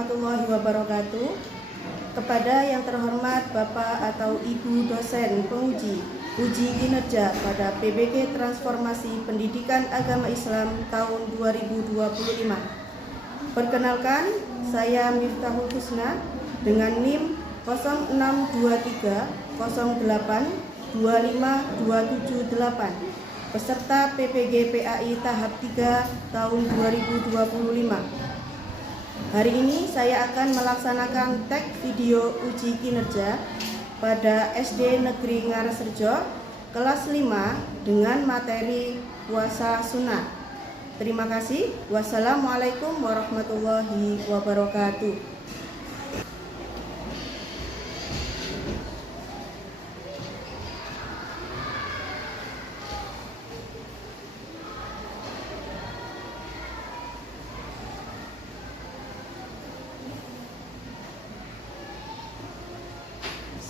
warahmatullahi wabarakatuh. Kepada yang terhormat Bapak atau Ibu dosen penguji uji kinerja pada PBG Transformasi Pendidikan Agama Islam tahun 2025. Perkenalkan, saya Miftahul Husna dengan NIM 062308252778, peserta PPG PAI tahap 3 tahun 2025. Hari ini saya akan melaksanakan tag video uji kinerja pada SD Negeri Ngaresrejo kelas 5 dengan materi puasa sunnah. Terima kasih. Wassalamualaikum warahmatullahi wabarakatuh.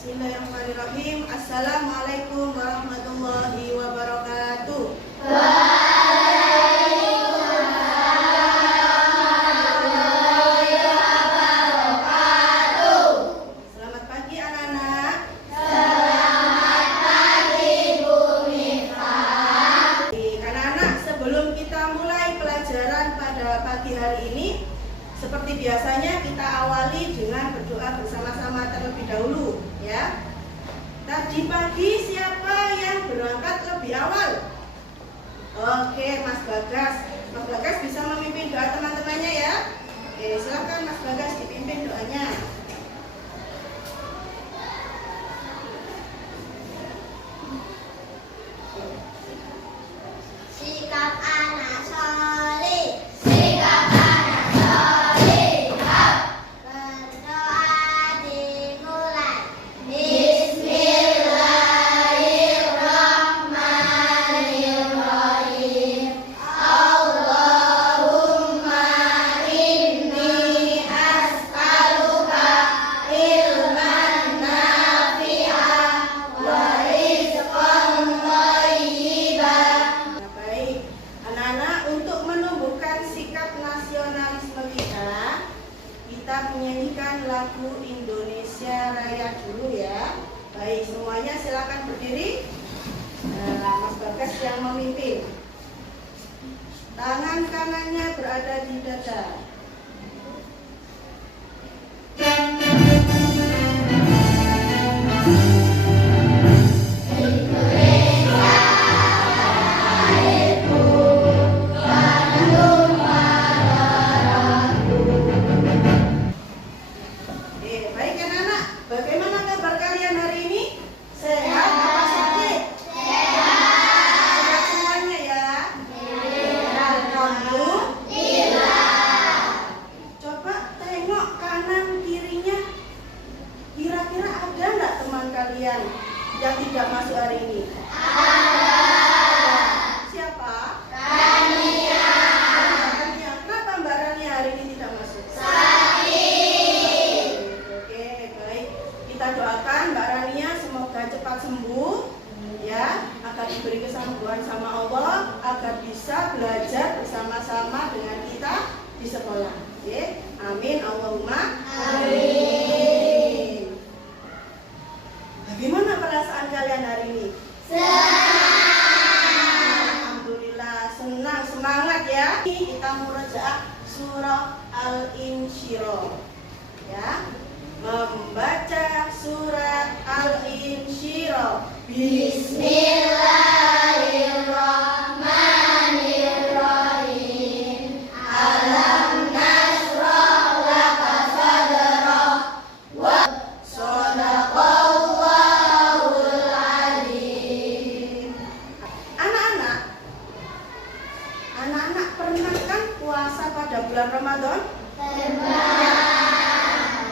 Bismillahirrahmanirrahim. Assalamualaikum warahmatullahi wabarakatuh. Selamat pagi anak-anak. Selamat pagi Bu Miftah. Anak-anak, sebelum kita mulai pelajaran pada pagi hari ini, seperti biasanya kita awali dengan berdoa bersama-sama terlebih dahulu, ya. Tadi pagi siapa yang berangkat lebih awal? Oke, Mas Bagas. Mas Bagas bisa memimpin doa teman-temannya ya. Oke, silakan Mas Bagas dipimpin doanya. Sikap anak soleh, sikap anak solehah. Berdoa dimulai. Bismillahirrahmanirrahim. Allahumma inni as'aluka ilman nafi'an wa rizqan thayyiban. Baik, anak-anak, untuk menumbuhkan sikap nasionalisme kita menyanyikan lagu Indonesia Raya dulu ya. Baik, semuanya silakan berdiri. Mas Bagas yang memimpin. Tangan kanannya berada di dada. Baik anak-anak, bagaimana kabar kalian hari ini? Sehat apa sakit? Sehat semuanya ya? Alhamdulillah. Coba tengok kanan kirinya. Kira-kira ada nggak teman kalian yang tidak masuk hari ini? Siapa? Rania. Kenapa Mbak Rania hari ini tidak masuk? Oke, baik. Kita doakan Mbak Rania semoga cepat sembuh ya, agar diberi kesembuhan sama Allah, agar bisa belajar bersama-sama dengan kita di sekolah. Oke, amin Allahumma amin. Bagaimana perasaan kalian hari ini? Alhamdulillah, senang, semangat ya. Kita murojaah surah Al-Insyirah ya. Membaca surat Al-Insyirah. Bismillahirrahmanirrahim. Alam nasrah laka sadrak wa sadaqallahul alim. Anak-anak pernah kan puasa pada bulan Ramadan?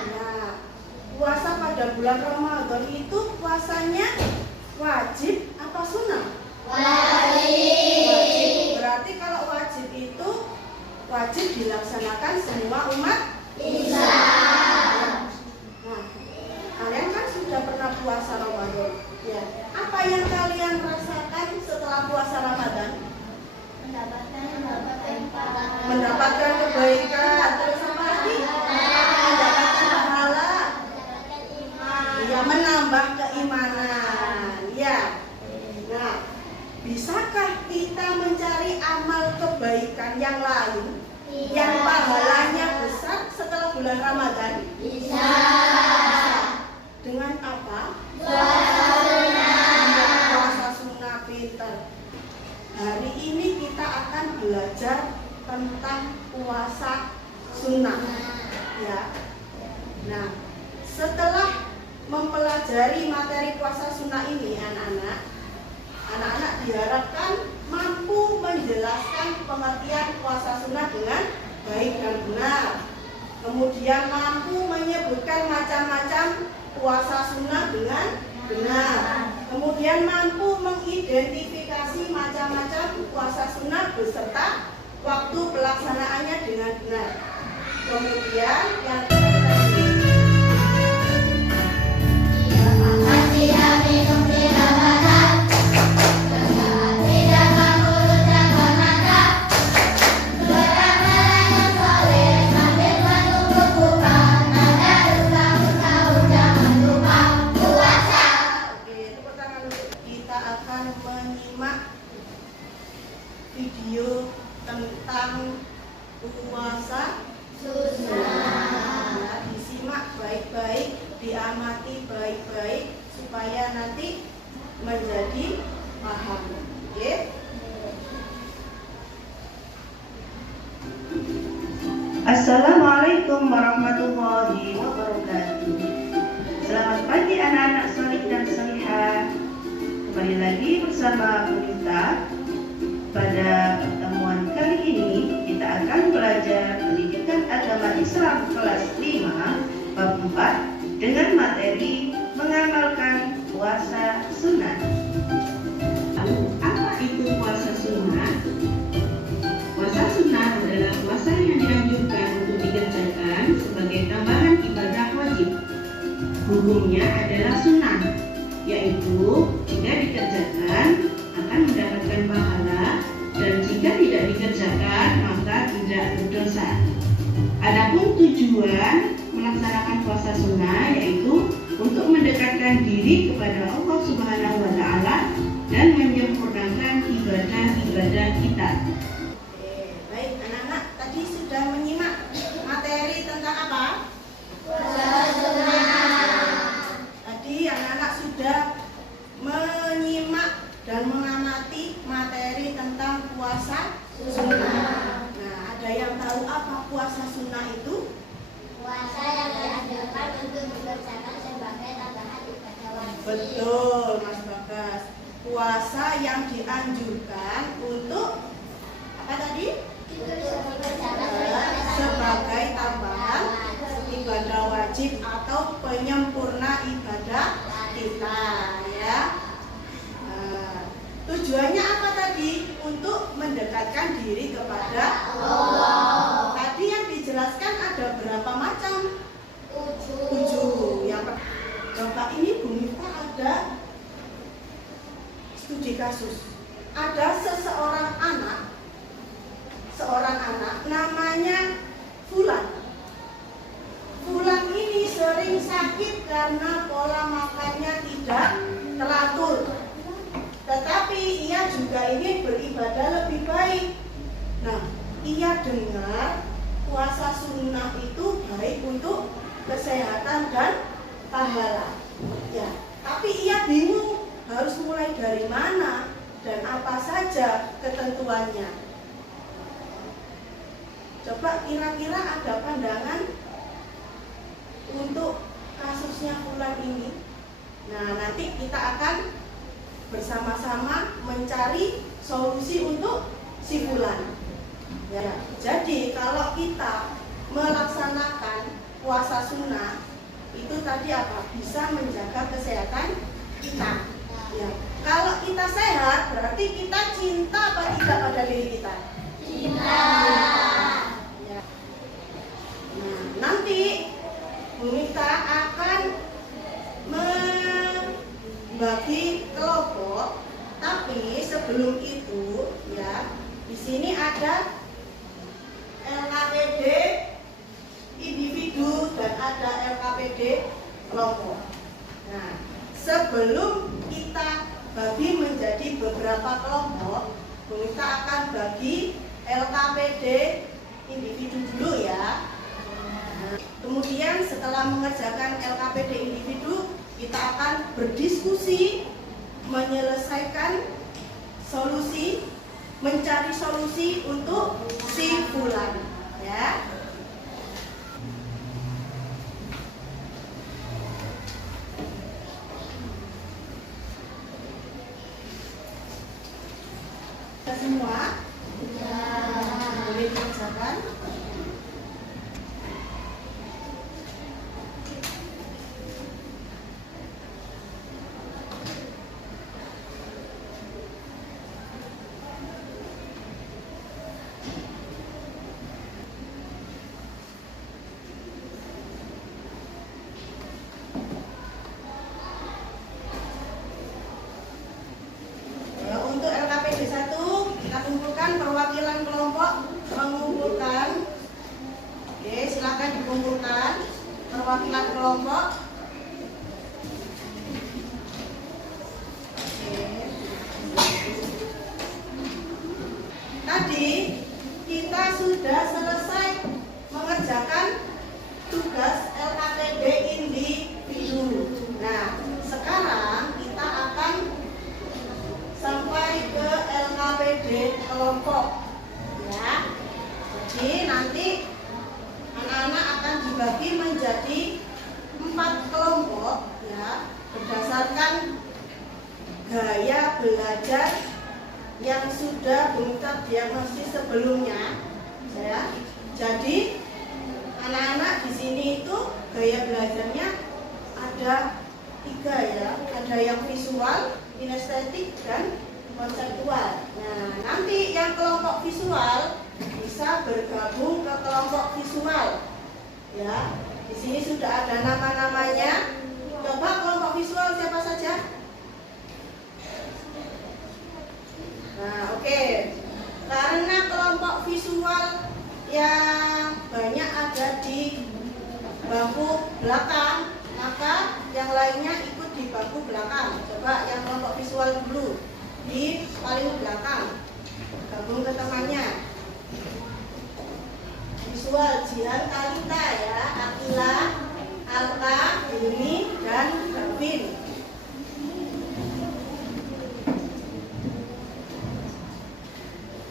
Nah, puasa pada bulan Ramadan itu puasanya wajib apa sunnah? Wajib. Berarti kalau wajib itu wajib dilaksanakan semua umat Islam. Nah, kalian kan sudah pernah puasa Ramadan ya. Apa yang kalian rasakan setelah puasa Ramadan? Mendapatkan kebaikan. Mendapatkan kebaikan. Terus apa lagi? bulan Ramadan? Bisa. Dengan apa? Puasa sunnah. Puasa sunnah, pintar. Hari ini kita akan belajar tentang puasa sunnah. Ya. Nah, setelah mempelajari materi puasa sunnah ini, anak-anak diharapkan mampu menjelaskan pengertian puasa sunnah dengan baik dan benar. Kemudian mampu menyebutkan macam-macam puasa sunnah dengan benar. Kemudian mampu mengidentifikasi macam-macam puasa sunnah beserta waktu pelaksanaannya dengan benar. Kemudian yang Tidak minum di Ramadan, tidak mengurut dan bermata, beramal yang soleh sambil menunggu buka. Tadarus bangun sahur jangan lupa puasa. Oke, tepuk tangan dulu. Kita akan menyimak video tentang puasa sunnah. Ya, disimak baik-baik, diamati baik-baik supaya nanti menjadi paham. Oke? Assalamualaikum warahmatullahi wabarakatuh. Selamat pagi anak-anak salih dan salihah. Kembali lagi bersama kita. Pada pertemuan kali ini kita akan belajar pendidikan agama Islam kelas 5 bab 4 dengan materi mengamalkan puasa sunnah. Apa itu puasa sunnah? Puasa sunnah adalah puasa yang dianjurkan untuk dikerjakan sebagai tambahan ibadah wajib. Hukumnya adalah sunnah, yaitu jika dikerjakan akan mendapatkan pahala dan jika tidak dikerjakan maka tidak berdosa. Adapun tujuan melaksanakan puasa sunnah yaitu untuk mendekatkan diri kepada Allah Subhanahu wa taala dan menyempurnakan ibadah-ibadah kita. Baik, anak-anak tadi sudah menyimak materi tentang apa? Puasa sunnah. Tadi anak-anak sudah menyimak dan mengamati materi tentang puasa sunnah. Nah, ada yang tahu apa puasa sunnah itu? Puasa yang dianjurkan untuk dikerjakan sebagai tambahan ibadah wajib. Betul, Mas Bagas. Puasa yang dianjurkan untuk apa tadi? Sebagai tambahan ibadah wajib atau penyempurna ibadah kita, ya. Tujuannya apa tadi? Untuk mendekatkan diri kepada Allah. Tadi yang dijelaskan ada berapa macam? 7. Yang coba ini Bu Miftah ada studi kasus. Ada seorang anak namanya Fulan. Fulan ini sering sakit karena pola makannya tidak teratur. Tetapi ia juga ingin beribadah lebih baik. Nah, ia dengar puasa sunnah itu baik untuk kesehatan dan pahala. Ya, tapi ia bingung harus mulai dari mana dan apa saja ketentuannya. Coba kira-kira ada pandangan untuk kasusnya Fulan ini. Nah, nanti kita akan bersama-sama mencari solusi untuk si Fulan. Ya, jadi kalau kita melaksanakan puasa sunnah itu tadi apa? Bisa menjaga kesehatan kita. Ya, kalau kita sehat berarti kita cinta apa tidak pada diri kita? Cinta. Ya. Nah, nanti Bu Miftah akan membagi kelompok, tapi sebelum itu ya di sini ada LKPD individu dan ada LKPD kelompok. Nah, sebelum kita bagi menjadi beberapa kelompok, kita akan bagi LKPD individu dulu ya. Kemudian setelah mengerjakan LKPD individu, kita akan berdiskusi, menyelesaikan solusi, mencari solusi untuk si fulan, ya. Semua boleh dikerjakan. Untuk LKPD 1 kita kumpulkan perwakilan kelompok mengumpulkan. Oke, silakan dikumpulkan perwakilan kelompok. Oke. Tadi kita sudah selesai mengerjakan tugas LKPD individu. Nah, sekarang kita akan sampai ke LKPD kelompok, ya. Jadi nanti anak-anak akan dibagi menjadi 4 kelompok, ya, berdasarkan gaya belajar yang sudah Bungcap diagnosis sebelumnya, ya. Jadi anak-anak di sini itu gaya belajarnya ada 3, ya. Ada yang visual, kinestetik, dan konseptual. Nah, nanti yang kelompok visual bisa bergabung ke kelompok visual, ya. Di sini sudah ada nama-namanya. Coba kelompok visual siapa saja? Nah, oke. Karena kelompok visual yang banyak ada di bangku belakang, maka yang lainnya ikut di bangku belakang. Coba yang kelompok visual dulu di paling belakang, gabung ke temannya. Visual Jihan, Kalita, ya, Akila, Alka, Yuni, dan Gavin.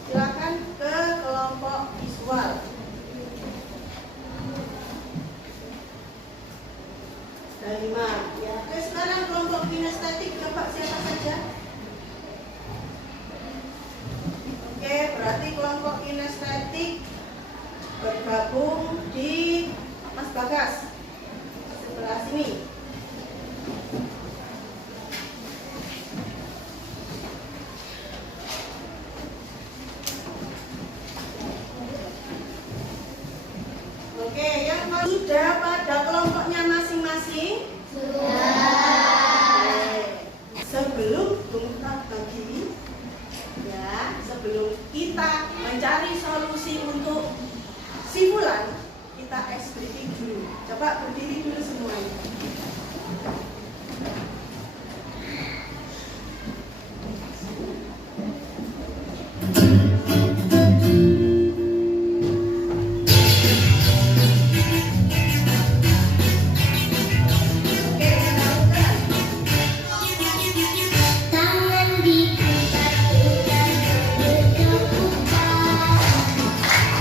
Silakan ke kelompok visual. Ada 5, ya. Oke, sekarang kelompok kinestetik, coba siapa saja? Oke, berarti kelompok kinestetik bergabung di Mas Bagas sebelah sini. Oke, yang sudah pada kelompoknya masing-masing? Sudah. Sebelum Bungcap bagi, ya, sebelum kita mencari solusi untuk si fulan, kita briefing dulu. Coba berdiri dulu semuanya. Tangan diputar putar bergetar-getar,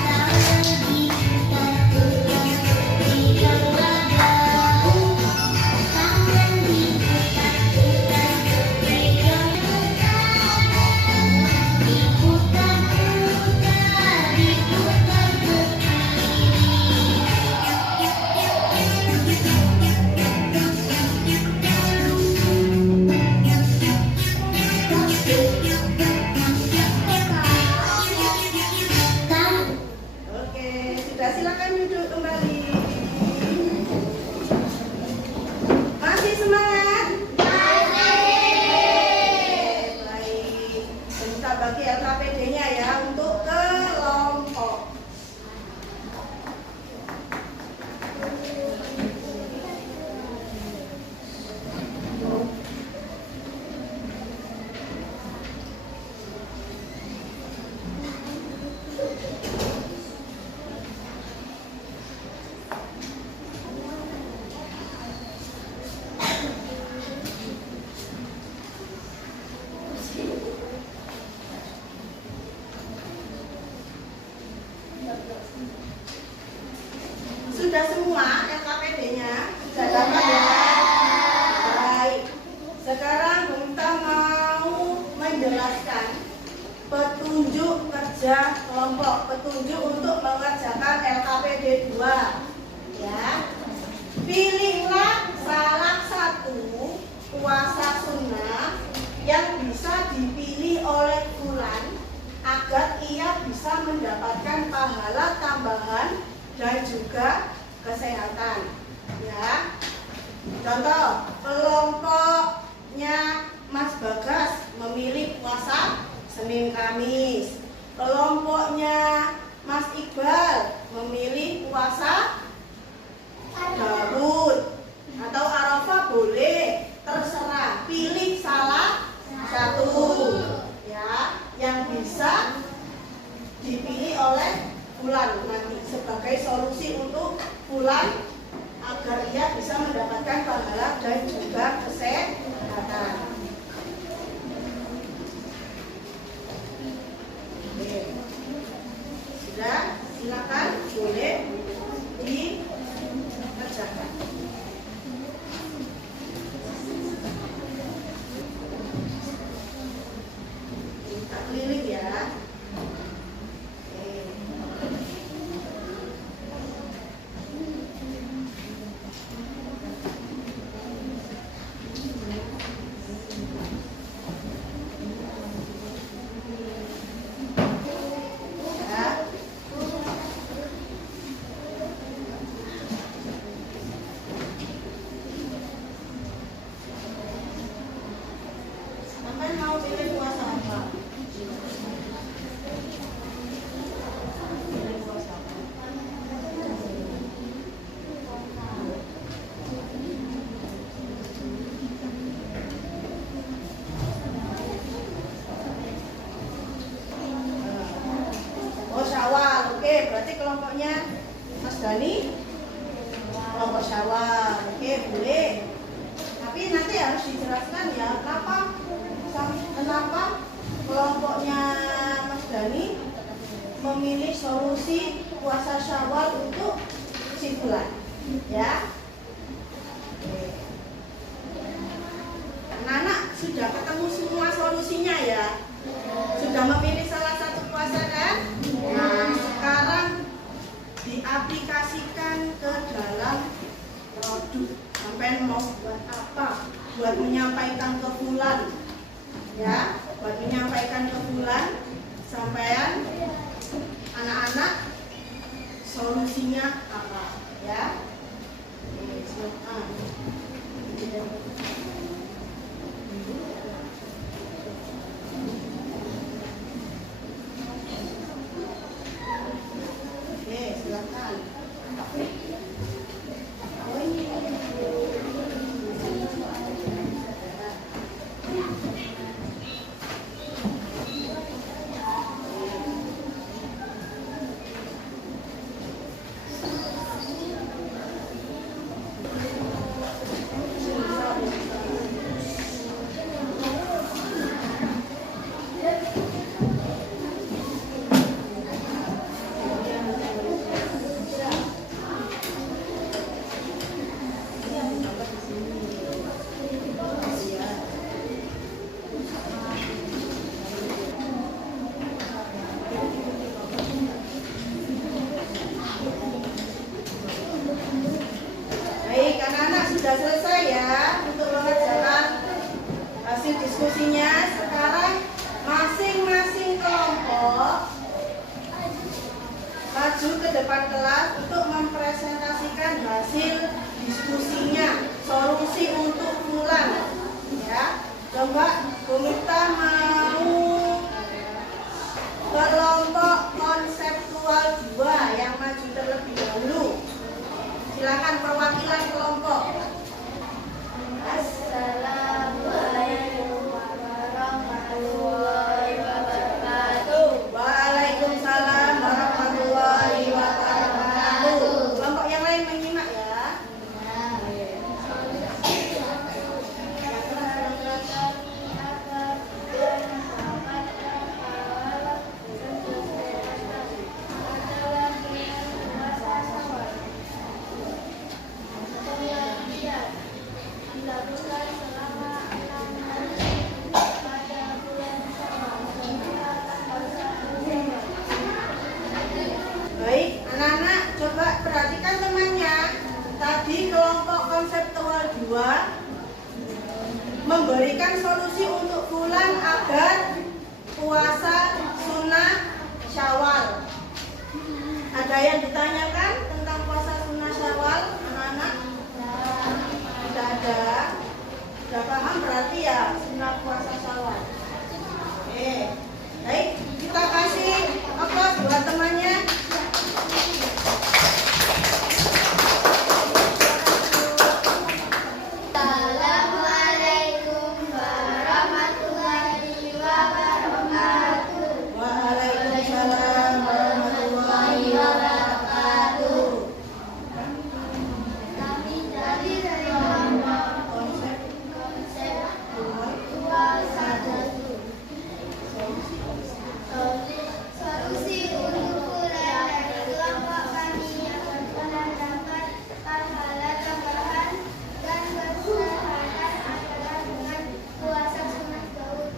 tangan diputar putar berikan badan, tangan kerja kelompok, petunjuk untuk mengerjakan LKPD 2. Ya. Pilihlah salah satu puasa sunnah yang bisa dipilih oleh fulan agar ia bisa mendapatkan pahala tambahan dan juga kesehatan. Ya. Contoh, kelompoknya Mas Bagas memilih puasa Senin Kamis. Kelompoknya Mas Iqbal memilih puasa Daud atau Arafah, boleh, terserah, pilih salah satu ya yang bisa dipilih oleh fulan nanti sebagai solusi untuk fulan agar ia bisa mendapatkan pahala dan juga kesehatan. Oke. Sudah, silakan boleh dikerjakan. Kita keliling ya. Berarti kelompoknya Mas Dani kelompok Syawal, oke, boleh. Tapi nanti harus dijelaskan ya kenapa kelompoknya Mas Dani memilih solusi puasa Syawal untuk si bulan, ya. Anak-anak sudah ketemu semua solusinya ya, sudah memilih salah satu puasa kan? Nah, sekarang diaplikasikan ke dalam produk. Sampai mau buat apa? Buat menyampaikan ke fulan, ya, buat menyampaikan ke fulan. Sampean anak-anak solusinya apa? Ya, silakan. Silakan. Baik, anak-anak sudah selesai ya untuk mengerjakan hasil diskusinya. Sekarang masing-masing kelompok maju ke depan kelas untuk mempresentasikan hasil diskusinya, solusi untuk fulan. Ya, coba Komita mau kelompok konseptual 2 yang maju terlebih dahulu. Silakan perwakilan kelompok. Assalamualaikum warahmatullahi wabarakatuh. Waalaikumsalam warahmatullahi wabarakatuh. Kelompok yang lain menyimak ya. Dilakukan selama kedua, memberikan solusi untuk Fulan agar puasa sunnah Syawal. Ada yang ditanyakan tentang puasa sunnah Syawal, anak-anak? Tidak ada. Sudah paham berarti ya sunnah puasa Syawal. Oke, baik, kita kasih aplaus buat temannya. Assalamualaikum warahmatullahi wabarakatuh. Waalaikumsalam warahmatullahi wabarakatuh. Kami dari kelompok Konsep puasa satu. Solusi untuk Fulan dari kelompok kami agar Fulan dapat pahala tambahan dan bersahadat adalah dengan puasa sunnah Daud.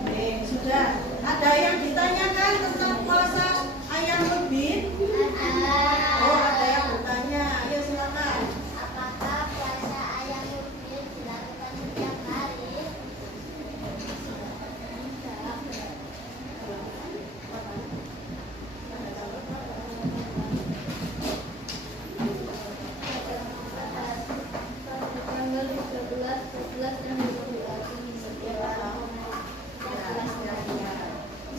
Oke, sudah. Ada yang ditanyakan tentang puasa ayam lebih? Oh, ada yang bertanya. Ayo silakan. Apakah puasa ayam Nurbil dilakukan setiap hari? Tanggal 13, 14, dan 22 ini setiap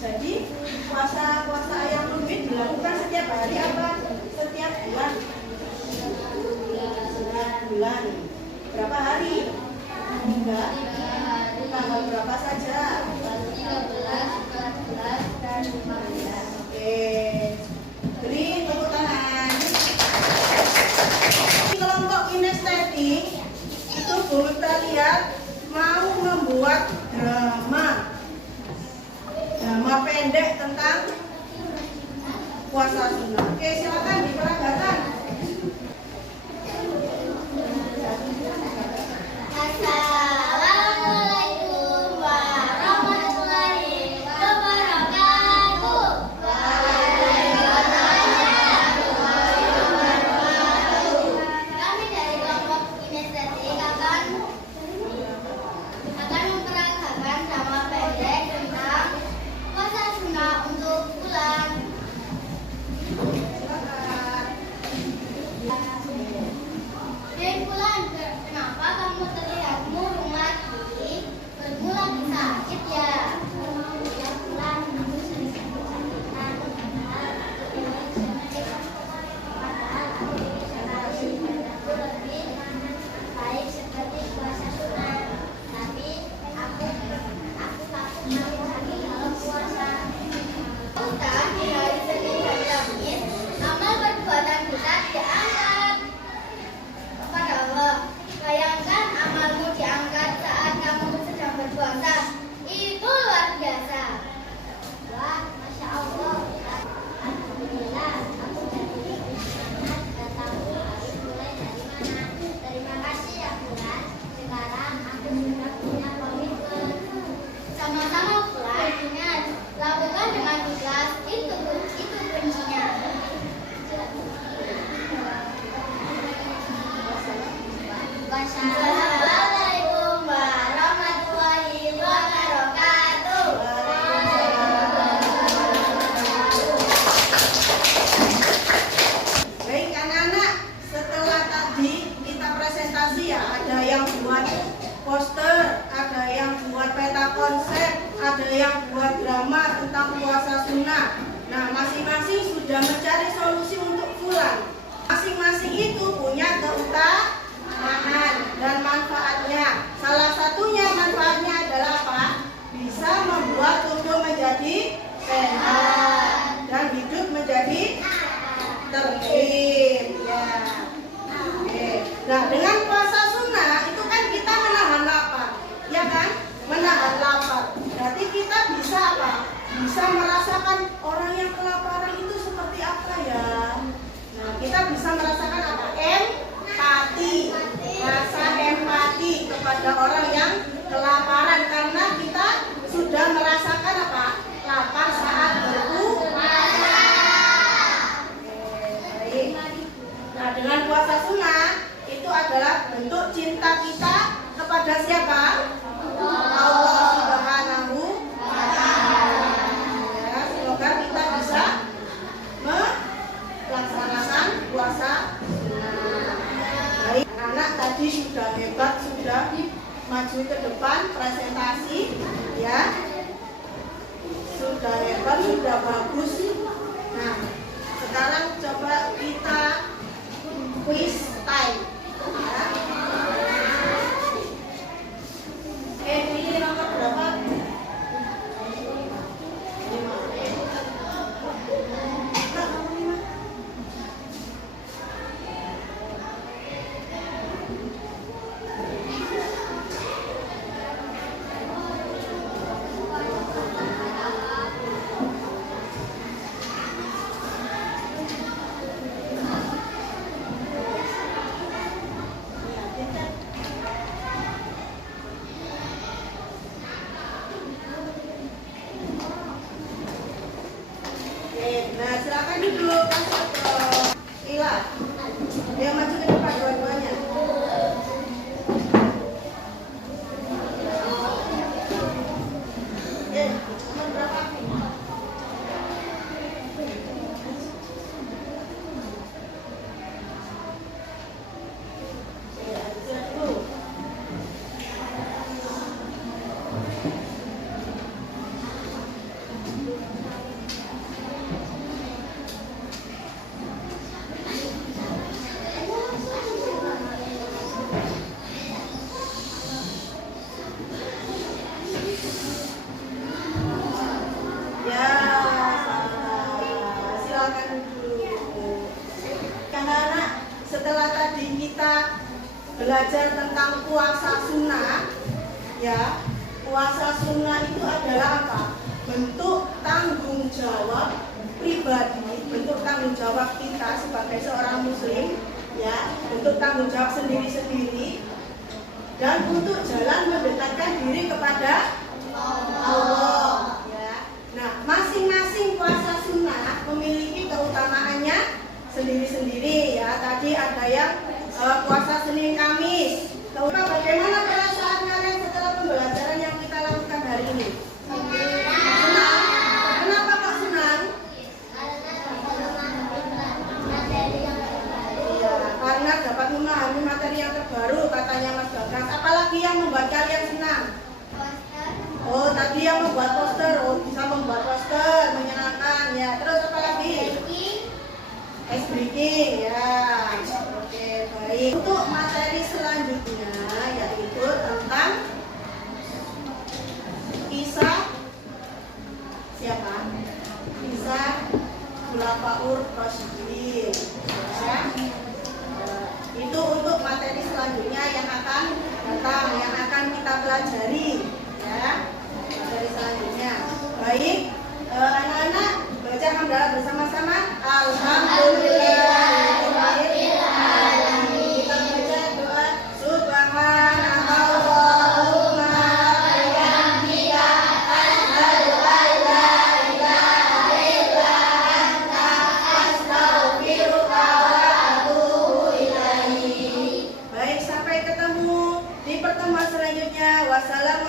Jadi puasa ayam lebih dilakukan setiap hari apa? Setiap bulan? Bulan. Berapa hari? Enggak. Tanggal berapa saja? 13, 14, dan 15. Oke. Beri tepuk tangan. Kelompok kinestetik itu Bu kita lihat mau membuat drama pendek tentang puasa sunnah. Oke, silakan diperagakan. Assalamualaikum warahmatullahi wabarakatuh. Kami dari kelompok kinestetik akan memperagakan drama pendek tentang puasa sunnah untuk Fulan. Hei Fulan, kenapa kamu terlihat murung lagi? Bermula sakit ya? Ya Fulan, aku sering sakit-sakitan. Padahal aku bisa lagi ibadahku lebih baik seperti puasa sunnah. Tapi aku takut sakit kalau puasa. Ustaz, di hari Senin dan Kamis, amal perbuatan kita diangkat kepada Allah. Bayangkan amalmu diangkat saat kamu sedang berpuasa. Itu luar biasa. Wah, Masya Allah. Alhamdulillah, aku jadi lebih semangat dan tahu harus mulai dari mana. Terima kasih ya Fulan. Sekarang aku sudah punya komitmen. Sama-sama Fulan. Ingat, lakukan dengan ikhlas. Itu kuncinya. Wassalamualaikum warahmatullahi wabarakatuh. Baik anak-anak, setelah tadi kita presentasi ya, ada yang buat poster, ada yang buat peta konsep, ada yang buat drama tentang puasa sunnah. Nah, masing-masing sudah mencari solusi untuk Fulan. Masing-masing itu punya keutamaan dan manfaatnya. Salah satunya manfaatnya adalah apa? Bisa membuat tubuh menjadi sehat dan hidup menjadi tertib. Ya. Oke. Nah, dengan puasa sunnah itu kan kita menahan lapar, ya kan? Menahan lapar. Berarti kita bisa apa? Bisa merasakan orang yang kelaparan itu seperti apa ya? Nah, kita bisa merasakan apa? Empati. Rasa empati kepada orang yang kelaparan karena kita sudah merasakan apa? Lapar saat berpuasa. Baik. Nah, dengan puasa sunnah itu ada adalah bentuk cinta kita kepada siapa? Allah Subhanahu wa Ta'ala. Ya, semoga kita bisa melaksanakan puasa sunnah. Baik, anak tadi sudah hebat, sudah maju ke depan presentasi, ya, sudah hebat, sudah bagus. Nah, sekarang coba kita quiz time, ya. Ini nomor berapa? 5. Nah, silakan duduk. Masuk ke Ila. Yang maju ke depan dua-duanya. Nomor berapa? Silakan dulu. Ya, silakan duduk. Anak-anak, setelah tadi kita belajar tentang puasa sunnah, ya, puasa sunnah itu adalah apa? Bentuk tanggung jawab pribadi, bentuk tanggung jawab kita sebagai seorang muslim, ya, bentuk tanggung jawab sendiri-sendiri, dan untuk jalan mendekatkan diri kepada Allah. Nah, masing-masing puasa sunnah memiliki keutamaannya sendiri-sendiri, ya. Tadi ada yang puasa Senin Kamis. Bagaimana perasaan kalian setelah pembelajaran yang kita lakukan hari ini? Senang. Kenapa kok senang? Ya, karena dapat memahami materi yang terbaru, katanya Mas Bagas. Apalagi yang membuat kalian senang? Oh, tadi yang membuat poster, bisa membuat poster, menyenangkan, ya. Terus apa lagi? Ice breaking, ya. Oke, baik. Untuk materi selanjutnya yaitu tentang kisah siapa? Kisah Khulafaur Rasyidin, ya. Itu untuk materi selanjutnya yang akan datang, yang akan kita pelajari, ya. Materi selanjutnya. Baik, anak-anak baca hamdalah bersama-sama. Alhamdulillahirabbil alamin. Kita baca doa subhanallahumma wa bihamdika asyhadu an la ilaha illa anta astaghfiruka wa atubu ilaik. Baik, sampai ketemu di pertemuan selanjutnya. Wassalamualaikum